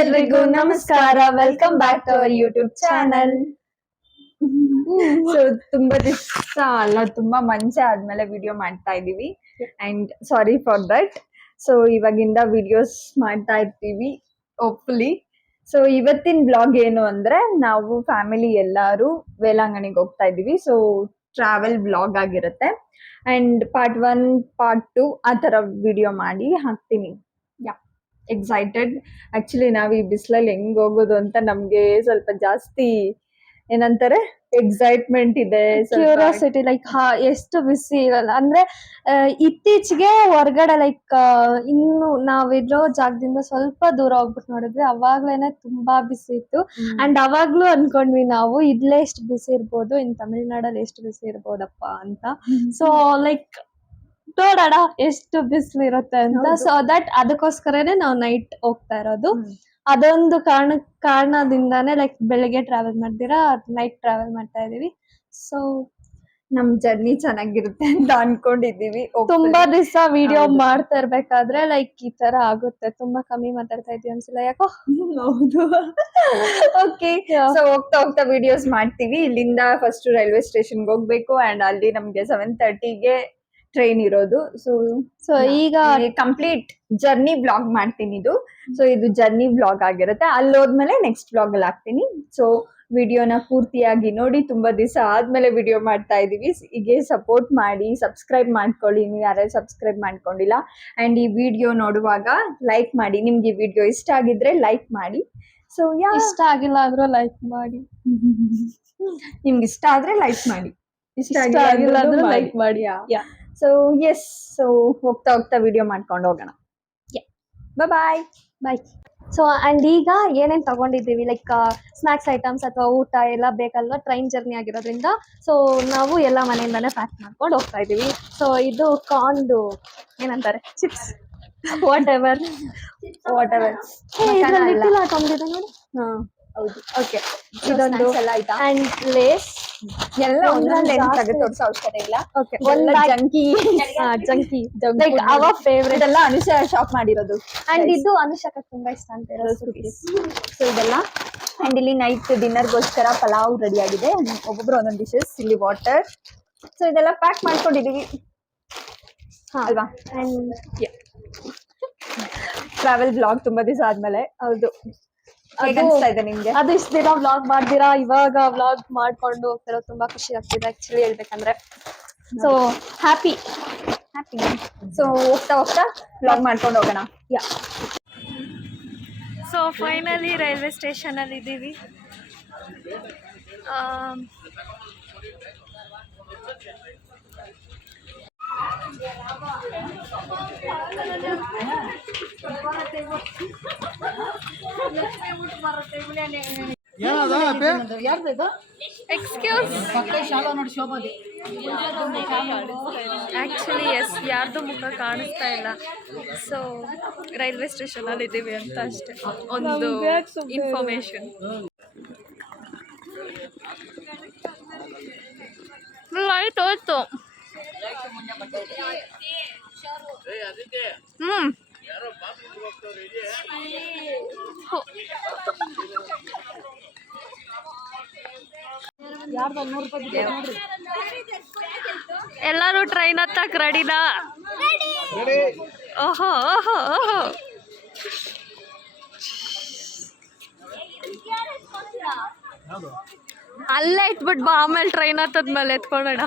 ಎಲ್ರಿಗೂ ನಮಸ್ಕಾರ. Welcome back to our YouTube channel. So ತುಂಬಾ ಮಂಚೆ ಆದ್ಮೇಲೆ ವಿಡಿಯೋ ಮಾಡ್ತಾ ಇದೀವಿ and sorry for that. So ಇವಾಗಿಂದ ವಿಡಿಯೋಸ್ ಮಾಡ್ತಾ ಇರ್ತೀವಿ ಹೋಪ್ಫುಲಿ. ಸೊ ಇವತ್ತಿನ ಬ್ಲಾಗ್ ಏನು ಅಂದ್ರೆ, ನಾವು ಫ್ಯಾಮಿಲಿ ಎಲ್ಲಾರು ವೇಲಾಂಗಣಿಗೆ ಹೋಗ್ತಾ ಇದೀವಿ. ಸೊ ಟ್ರಾವೆಲ್ ಬ್ಲಾಗ್ ಆಗಿರುತ್ತೆ ಅಂಡ್ ಪಾರ್ಟ್ 1 ಪಾರ್ಟ್ 2 ಆ ತರ ವಿಡಿಯೋ ಮಾಡಿ ಹಾಕ್ತೀನಿ. ಎಕ್ಸೈಟೆಡ್. ಆಕ್ಚುಲಿ ನಾವ್ ಈ ಬಿಸಿಲಲ್ಲಿ ಹೆಂಗ್ ಹೋಗೋದು ಅಂತ ನಮ್ಗೆ ಸ್ವಲ್ಪ ಜಾಸ್ತಿ ಏನಂತಾರೆ ಎಕ್ಸೈಟ್ಮೆಂಟ್ ಇದೆ, ಕ್ಯೂರಿಯಾಸಿಟಿ. ಲೈಕ್ ಎಷ್ಟು ಬಿಸಿ ಇರಲ್ಲ ಅಂದ್ರೆ ಇತ್ತೀಚೆಗೆ ಹೊರಗಡೆ ಲೈಕ್ ಇನ್ನು ನಾವಿರೋ ಜಾಗದಿಂದ ಸ್ವಲ್ಪ ದೂರ ಹೋಗ್ಬಿಟ್ಟು ನೋಡಿದ್ವಿ, ಅವಾಗ್ಲೇನೆ ತುಂಬಾ ಬಿಸಿ ಇತ್ತು. ಅಂಡ್ ಅವಾಗ್ಲೂ ಅನ್ಕೊಂಡ್ವಿ ನಾವು ಇಲ್ಲೇ ಎಷ್ಟು ಬಿಸಿ ಇರ್ಬೋದು, ಇನ್ ತಮಿಳ್ನಾಡಲ್ಲಿ ಎಷ್ಟು ಬಿಸಿ ಇರ್ಬೋದಪ್ಪ ಅಂತ. ಸೊ ಲೈಕ್ ನೋಡೋಣ ಎಷ್ಟು ಬಿಸಿಲು ಇರುತ್ತೆ ಅಂತ. ಸೊ ದಟ್ ಅದಕ್ಕೋಸ್ಕರನೇ ನಾವು ನೈಟ್ ಹೋಗ್ತಾ ಇರೋದು. ಅದೊಂದು ಕಾರಣದಿಂದಾನೇ ಲೈಕ್ ಬೆಳಗ್ಗೆ ಟ್ರಾವೆಲ್ ಮಾಡ್ದಿರಾ ನೈಟ್ ಟ್ರಾವೆಲ್ ಮಾಡ್ತಾ ಇದೀವಿ. ಸೊ ನಮ್ ಜರ್ನಿ ಚೆನ್ನಾಗಿರುತ್ತೆ ಅಂತ ಅನ್ಕೊಂಡಿದೀವಿ. ತುಂಬಾ ದಿವಸ ವಿಡಿಯೋ ಮಾಡ್ತಾ ಇರ್ಬೇಕಾದ್ರೆ ಲೈಕ್ ಈ ತರ ಆಗುತ್ತೆ. ತುಂಬಾ ಕಮ್ಮಿ ಮಾತಾಡ್ತಾ ಇದೀವಿ ಅನ್ಸಲ್ಲ ಯಾಕೋ. ಹೌದು. ಓಕೆ, ಸೊ ಹೋಗ್ತಾ ವಿಡಿಯೋಸ್ ಮಾಡ್ತೀವಿ. ಇಲ್ಲಿಂದ ಫಸ್ಟ್ ರೈಲ್ವೆ ಸ್ಟೇಷನ್ಗೆ ಹೋಗ್ಬೇಕು ಅಂಡ್ ಅಲ್ಲಿ ನಮ್ಗೆ 7:30ಗೆ ಟ್ರೈನ್ ಇರೋದು. ಸೊ ಈಗ ಕಂಪ್ಲೀಟ್ ಜರ್ನಿ ಬ್ಲಾಗ್ ಮಾಡ್ತೀನಿ ಇದು. ಸೊ ಇದು ಜರ್ನಿ ಬ್ಲಾಗ್ ಆಗಿರುತ್ತೆ. ಅಲ್ಲಿ ಹೋದ್ಮೇಲೆ ನೆಕ್ಸ್ಟ್ ಬ್ಲಾಗ್ ಅಲ್ಲಿ ಹಾಕ್ತೀನಿ. ಸೊ ವಿಡಿಯೋನ ಪೂರ್ತಿಯಾಗಿ ನೋಡಿ. ತುಂಬಾ ದಿವಸ ಆದ್ಮೇಲೆ ವಿಡಿಯೋ ಮಾಡ್ತಾ ಇದೀವಿ. ಹೀಗೆ ಸಪೋರ್ಟ್ ಮಾಡಿ, ಸಬ್ಸ್ಕ್ರೈಬ್ ಮಾಡ್ಕೊಳ್ಳಿ ನೀವು ಯಾರ್ಯಾರು ಸಬ್ಸ್ಕ್ರೈಬ್ ಮಾಡ್ಕೊಂಡಿಲ್ಲ. ಅಂಡ್ ಈ ವಿಡಿಯೋ ನೋಡುವಾಗ ಲೈಕ್ ಮಾಡಿ. ನಿಮ್ಗೆ ಈ ವಿಡಿಯೋ ಇಷ್ಟ ಆಗಿದ್ರೆ ಲೈಕ್ ಮಾಡಿ. ಸೊ ಇಷ್ಟ ಆಗಿಲ್ಲ ಆದ್ರೂ ಲೈಕ್ ಮಾಡಿ. ನಿಮ್ಗೆ ಇಷ್ಟ ಆದ್ರೆ ಲೈಕ್ ಮಾಡಿ, ಇಷ್ಟ ಆಗಿಲ್ಲ ಆದ್ರೂ ಲೈಕ್ ಮಾಡಿ. ಸೊ ಎಸ್, ಸೊ ಹೋಗ್ತಾ ವಿಡಿಯೋ ಮಾಡ್ಕೊಂಡು ಹೋಗೋಣ. ಬಾಯ್ ಬಾಯ್. ಸೊ ಅಂಡ್ ಈಗ ಏನೇನ್ ತಗೊಂಡಿದ್ದೀವಿ ಲೈಕ್ ಸ್ನಾಕ್ಸ್ ಐಟಮ್ಸ್ ಅಥವಾ ಊಟ ಎಲ್ಲ ಬೇಕಲ್ವಾ, ಟ್ರೈನ್ ಜರ್ನಿ ಆಗಿರೋದ್ರಿಂದ. ಸೊ ನಾವು ಎಲ್ಲ ಮನೆಯಿಂದಾನೇ ಪ್ಯಾಕ್ ಮಾಡ್ಕೊಂಡು ಹೋಗ್ತಾ ಇದೀವಿ. ಸೊ ಇದು ಕಾರ್ನ್ದು ಏನಂತಾರೆ, ಚಿಪ್ಸ್, ವಾಟ್ ಎವರ್ ತಂದಿದೆ ನೋಡಿ. ಹೌದು. ಓಕೆ, ಇದೊಂದು ಅಂಡ್ ಲೇಸ್ ಎಲ್ಲ ತೋರಿಸೋ ಅವಶ್ಯಕತೆ ಇಲ್ಲ. ಜಂಕಿ ಲೈಕ್ ಅವರ್ ಫೇವ್ರೆಟ್. ಎಲ್ಲ ಅನುಷಾ ಶಾಪ್ ಮಾಡಿರೋದು ಅಂಡ್ ಇದು ಅನುಷಾಕ್ಕೆ ತುಂಬಾ ಇಷ್ಟ ಅಂತ ಹೇಳೋದು. ಸೊ ಇದೆಲ್ಲ ಅಂಡ್ ಇಲ್ಲಿ ನೈಟ್ ಡಿನ್ನರ್ಗೋಸ್ಕರ ಪಲಾವ್ ರೆಡಿ ಆಗಿದೆ. ಒಬ್ಬೊಬ್ರು ಒಂದೊಂದು ಡಿಶಸ್. ಇಲ್ಲಿ ವಾಟರ್. ಸೊ ಇದೆಲ್ಲ ಪ್ಯಾಕ್ ಮಾಡ್ಕೊಂಡಿದೀವಿ ಅಲ್ವಾ. ಅಂಡ್ ಟ್ರಾವೆಲ್ ಬ್ಲಾಗ್ ತುಂಬಾ ದಿವಸ ಆದ್ಮೇಲೆ. ಹೌದು, ನಿಮ್ಗೆ ಅದು ಇಷ್ಟ ದಿನ ವ್ಲಾಗ್ ಮಾಡ್ದಿರಾ ಇವಾಗ ವ್ಲಾಗ್ ಮಾಡ್ಕೊಂಡು ಹೋಗ್ತಿರೋ ತುಂಬಾ ಖುಷಿ ಆಗ್ತಿದೆ ಆಕ್ಚುಲಿ ಹೇಳ್ಬೇಕಂದ್ರೆ. So happy. ಸೊ ಹೋಗ್ತಾ ವ್ಲಾಗ್ ಮಾಡ್ಕೊಂಡು ಹೋಗೋಣ. ಸೊ ಫೈನಲಿ ರೈಲ್ವೆ ಸ್ಟೇಷನ್ ಅಲ್ಲಿ ಇದ್ದೀವಿ. ಆಕ್ಚುಲಿ ಎಸ್, ಯಾರ್ದು ಮುಖ ಕಾಣಿಸ್ತಾ ಇಲ್ಲ. ಸೊ ರೈಲ್ವೆ ಸ್ಟೇಷನ್ ಅಲ್ಲಿ ಇದ್ದೀವಿ ಅಂತ ಅಷ್ಟೇ ಒಂದು ಇನ್ಫಾರ್ಮೇಶನ್. ಲೈಟ್ ಹೋಯ್ತು. ಎಲ್ಲರೂ ಟ್ರೈನ್ ಹತ್ತಕ್ ರೆಡಿನಾ? ಓಹೋ ಓಹೋ ಓಹೋ. ಅಲ್ಲೇ ಇಟ್ಬಿಟ್ಟು ಬಾ, ಆಮೇಲೆ ಟ್ರೈನ್ ಹತ್ತದ್ಮೇಲೆ ಎತ್ಕೊಳ್ಳೋಣ.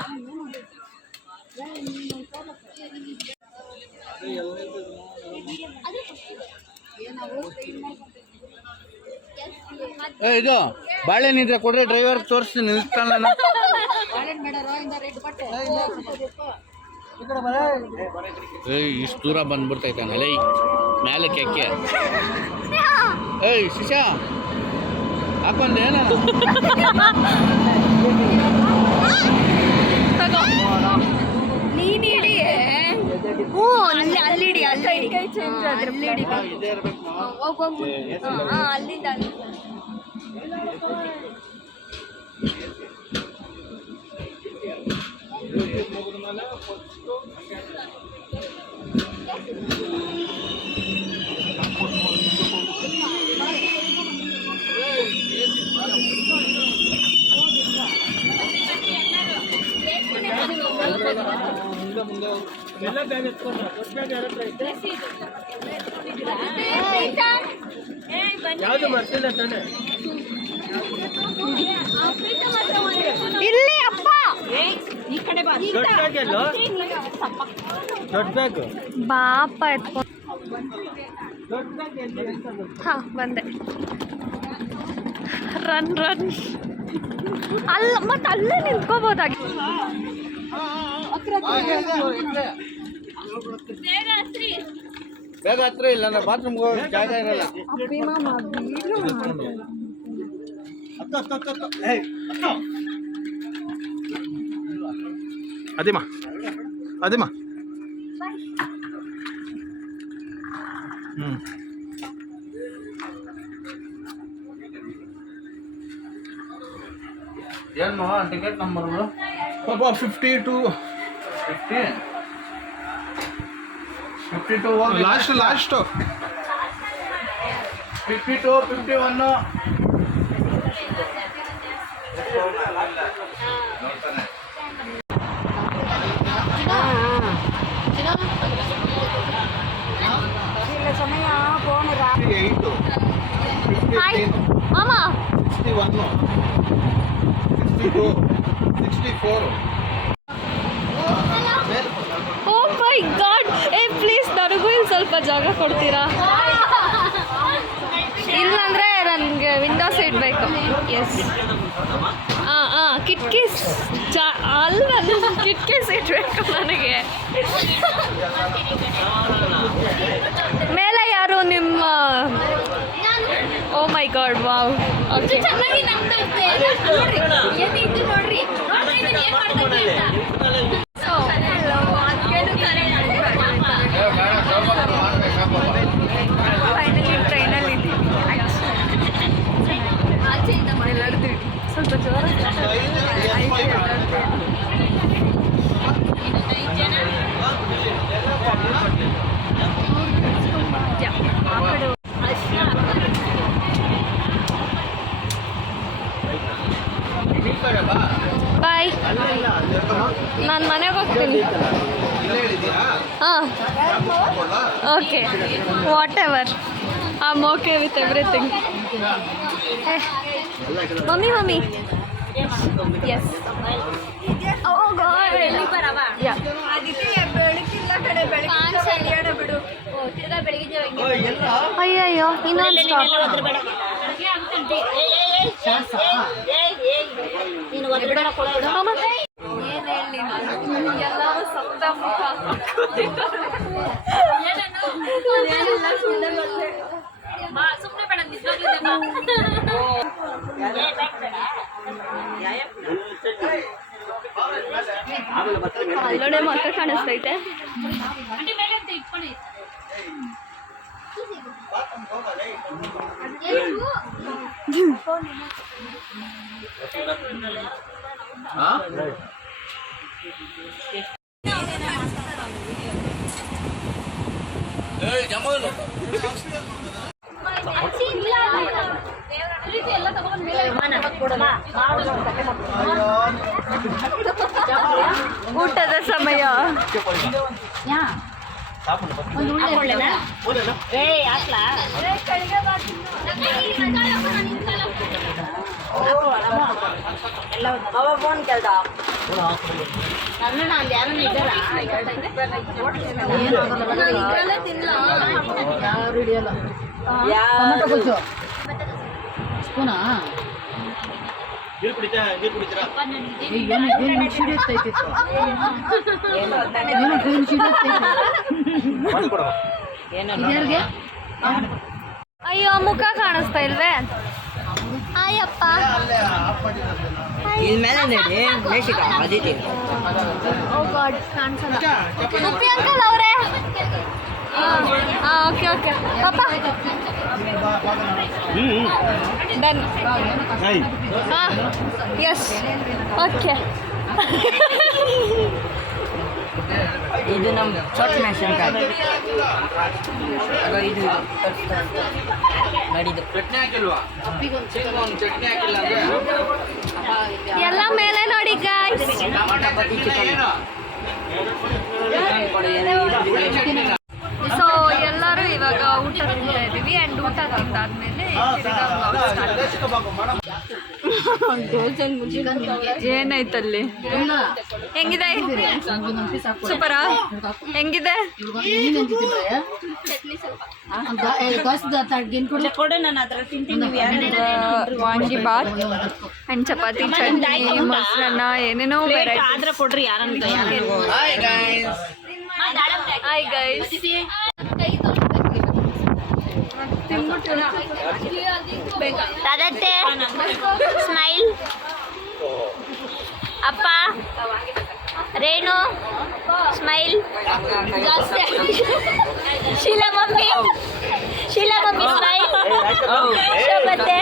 ಇದು ಬಾಳೆಹಣ್ಣಿದ್ರೆ ಕೊಡ್ರೆ ಡ್ರೈವರ್ ತೋರಿಸಿ ನಿಲ್ತಾನ. ಇಷ್ಟು ದೂರ ಬಂದ್ಬಿಡ್ತೈತಾನೆ ಲೈ ಮೇಲೆ ಕೆಕ್ಕೆ. ಏಯ್ ಶಿಶಾ ಹಾಕೊಂಡೇನ? ನೀನ್ ಹಿಡಿ. ಹ್ಞೂ ಅಲ್ಲಿಡಿ, ಅಲ್ಲಿ ಕೈ ಚೇಂಜ್ ಆದ್ರೆ ಅಲ್ಲಿಂದ ಯಾವುದು ಮಾಡ್ತಿಲ್ಲ ತಾನೆ. ಇಲ್ಲಿ ಅಪ್ಪ ದೊಡ್ಡ ಬ್ಯಾಗ್ ಎಲ್ಲೋ? ದೊಡ್ಡ ಬ್ಯಾಗ್ ಬಾಪ ಎತ್ಕೊ. ದೊಡ್ಡ ಬ್ಯಾಗ್ ಎಲ್ಲಿ ಅಂತ ಗೊತ್ತು. ಹಾ ಬಂದೆ. Run run. ಅಲ್ಲ ಮತ್ತೆ ಅಲ್ಲೇ ನಿಂತ್ಕೋಬೋದಾಗಿ. ಬೇಗ ಹತ್ರ ಇಲ್ಲ ಅಂದ್ರೆ ಬಾತ್ರೂಮ್ಗೆ ಹೋಗಿ ಜಾಗ ಇರಲ್ಲ. ಅದೇಮಾ ಅದೇಮಾ ಏನು ಟಿಕೆಟ್ ನಂಬರ್ಗಳು? ಪಾಪ 52 ಲಾಸ್ಟ್ 52 51 ಹಾಯ್ ಮಾಮ. 61 62 64 ಓ ಮೈ ಗಾಡ್. ಪ್ಲೀಸ್ ನನಗೂ ಇಲ್ಲಿ ಸ್ವಲ್ಪ ಜಾಗ ಕೊಡ್ತೀರಾ? ಇಲ್ಲಾಂದ್ರೆ ನನಗೆ ವಿಂಡೋ ಸೀಟ್ ಬೇಕು. ಎಸ್ ಕಿಟಕಿ ಅಲ್ಲ, ಕಿಟಕಿ ಸೀಟ್ ಬೇಕು ನನಗೆ. ಮೇಲೆ ಯಾರು ನಿಮ್ಮ? Oh my god, wow. Okay finally ಟ್ರೈನಲ್ಲಿ ಸ್ವಲ್ಪ ಜೋರ. ಬಾಯ್, ನಾನು ಮನೆಗೆ ಹೋಗ್ತೀನಿ. ಹಾಂ okay, whatever, I am okay with everything. Mummy yes. Oh god, ಅಯ್ಯಯ್ಯೋ ಇನ್ನೊಂದು ಸ್ಟಾಪ್. ಅಲ್ಲೋಡೆ ಮಕ್ಕ ಕಾಣಿಸ್ತೈತೆ. ಊಟದ ಸಮಯ. ನೀರು ಕುಡಿತೀರಾ? ಅಯ್ಯೋ ಮುಖ ಕಾಣಿಸ್ತಾ ಇಲ್ವೇ? ಅಯ್ಯಪ್ಪ ಓ ಗಾಡ್, ಕಾಣಿಸಲ್ಲ. ಉಪ್ಪಿ ಅಂಕಲ್ ಅವರೇ. ಓಕೆ ಓಕೆ ಪಾಪ ಡನ್. ಹಾಂ ಎಸ್ ಓಕೆ. ಇದು ನಮ್ಮ ಚೊಟ್ಟ ಮೆಣಸಿನ್ಕಾಯಿ. ಇದು ನಡೀದು ಚಟ್ನಿ ಹಾಕಿಲ್ವಾ? ಚಟ್ನಿ ಹಾಕಿಲ್ಲ ಅಂದ್ರೆ ಎಲ್ಲ ಮೇಲೆ ನೋಡಿ ಗಾಯ್ಸ್. ಟಮಾಟ ಬಜ್ಜಿ ಚಿಕನ್. ಸೊ ಎಲ್ಲರೂ ಇವಾಗ ಊಟ ತಿಂತಾ ಇದೀವಿ ಆ್ಯಂಡ್ ಊಟ ತಿಂದಾದ್ಮೇಲೆ ತಿರ್ಗಾ ಏನಾಯ್ತಲ್ಲಿ ಹೆಂಗಿದೆ ಸೂಪರಾ ಹೆಂಗಿದೆ ವಾಂಗಿ ಬಾತ್ ಅಂಡ್ ಚಪಾತಿ ಚಟ್ನಿ ಮೊಸರನ್ನ ಏನೇನೋ ಆದ್ರೆ ಕೊಡ್ರಿ ಯಾರನ್ನ ಹಾಯ್ ಗೈಸ್ ರಾಧತ್ತೆ ಸ್ಮೈಲ್ ಅಪ್ಪ ರೇಣು ಸ್ಮೈಲ್ ಶೀಲಾ ಮಮ್ಮಿ ಸ್ಮೈಲ್ ಶೋಭತ್ತೆ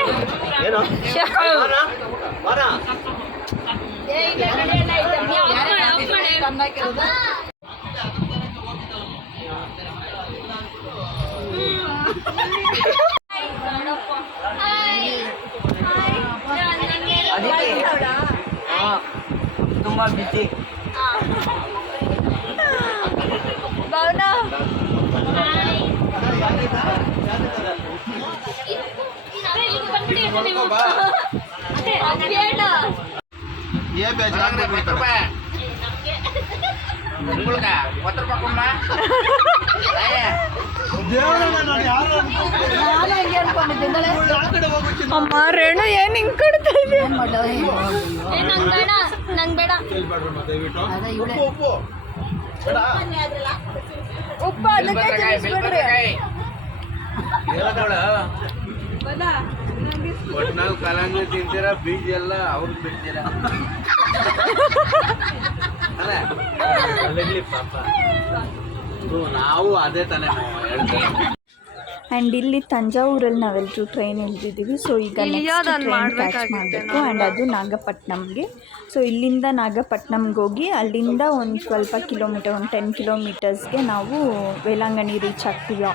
ತುಂಬಾ ಬಿಸಿ ಭಾವನಾ ये बैच ಅಮ್ಮ ರೇಣು ಏನ್ ಹಿಂಗ್ ಕೊಡ್ತಾ ಇದೆ ನಂಗ್ ಬೇಡ ದಯವಿಟ್ಟು ಉಪ್ಪು ಉಪ್ಪ ಅದಕ್ಕೆ ತಿನ್ನಿಸ್ಬಿಡ್ರಿ ಒಟ್ನಲ್ಲಿ ಕಲಂಗಡಿ ತಿಂತೀರಾ ಬೀಜ ಎಲ್ಲ ಅವ್ರಿಗೆ ಬಿಡ್ತೀರಾ ನಾವು ಅದೇ ತಾನೇ ಆ್ಯಂಡ್ ಇಲ್ಲಿ ತಂಜಾವೂರಲ್ಲಿ ನಾವೆಲ್ಲರೂ ಟ್ರೈನ್ ಇಳಿದಿದ್ದೀವಿ. ಸೊ ಈಗ ಟ್ರೈನ್ ಕ್ಯಾಚ್ ಮಾಡಬೇಕು ಆ್ಯಂಡ್ ಅದು ನಾಗಪಟ್ಟಣಂಗೆ. ಸೊ ಇಲ್ಲಿಂದ ನಾಗಪಟ್ಟಣಂಗೆ ಹೋಗಿ ಅಲ್ಲಿಂದ ಒಂದು ಸ್ವಲ್ಪ ಕಿಲೋಮೀಟರ್, ಒಂದು 10 ಕಿಲೋಮೀಟರ್ಸ್ಗೆ ನಾವು ವೇಳಾಂಗಣಿ ರೀಚ್ ಆಗ್ತೀವಿ.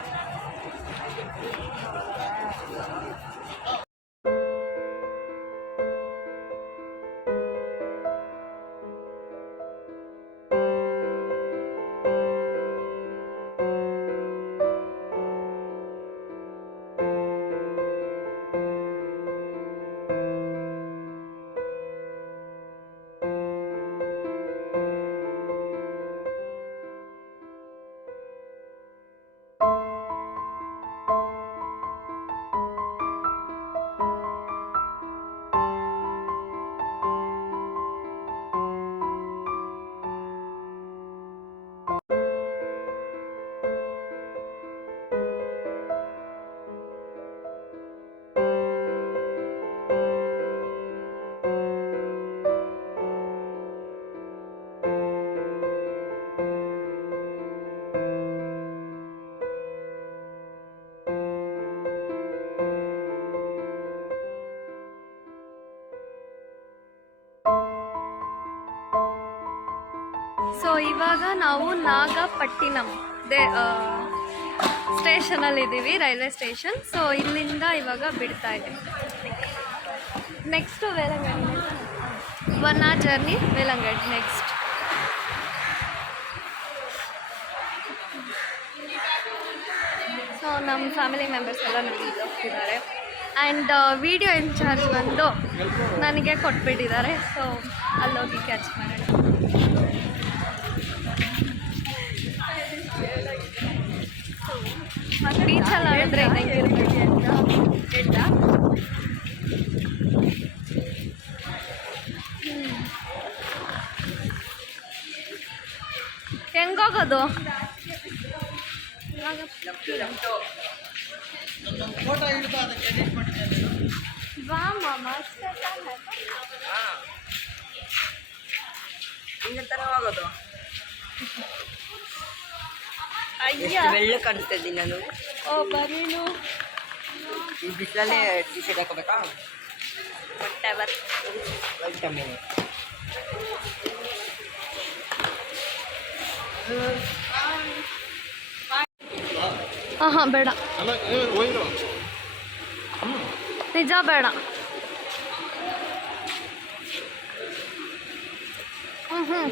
ಸೊ ಇವಾಗ ನಾವು ನಾಗಪಟ್ಟಿನಂ ಸ್ಟೇಷನಲ್ಲಿ ಇದ್ದೀವಿ, ರೈಲ್ವೆ ಸ್ಟೇಷನ್. ಸೊ ಇಲ್ಲಿಂದ ಇವಾಗ ಬಿಡ್ತಾ ಇದ್ದೀವಿ. Next Velankanni, 1 hour journey Velankanni next. So ನಮ್ಮ ಫ್ಯಾಮಿಲಿ ಮೆಂಬರ್ಸ್ ಎಲ್ಲ ನಮಗೆ ಹೋಗ್ತಿದ್ದಾರೆ ಆ್ಯಂಡ್ ವಿಡಿಯೋ ಇನ್ಚಾರ್ಜ್ ಬಂದು ನನಗೆ ಕೊಟ್ಬಿಟ್ಟಿದ್ದಾರೆ. ಸೊ ಅಲ್ಲೋಗಿ ಕ್ಯಾಚ್ ಮಾಡೋಣ. ಬೀಚಲ್ಲಿ ಆಡಿದ್ರೆ ಹೆಂಗಿರ್ಬೇಕು ಅಂತ ಹೇಳ್ತಾ ಹೆಂಗೋಗೋದು? ಬಾ ಮಾಮ, ಹೋಗೋದು ಬೆಳ್ಳ ಕಾಣಿಸ್ತಾ ಇದ್ದೀನಿ ನಾನು. ಓ ಬರೀನು ಈ ಬಿಸಿಲಲ್ಲೇ ಟಿ ಶರ್ಟ್ ಹಾಕೋಬೇಕಾ? ಹಾಂ ಬೇಡ, ನಿಜ ಬೇಡ. ಹ್ಞೂ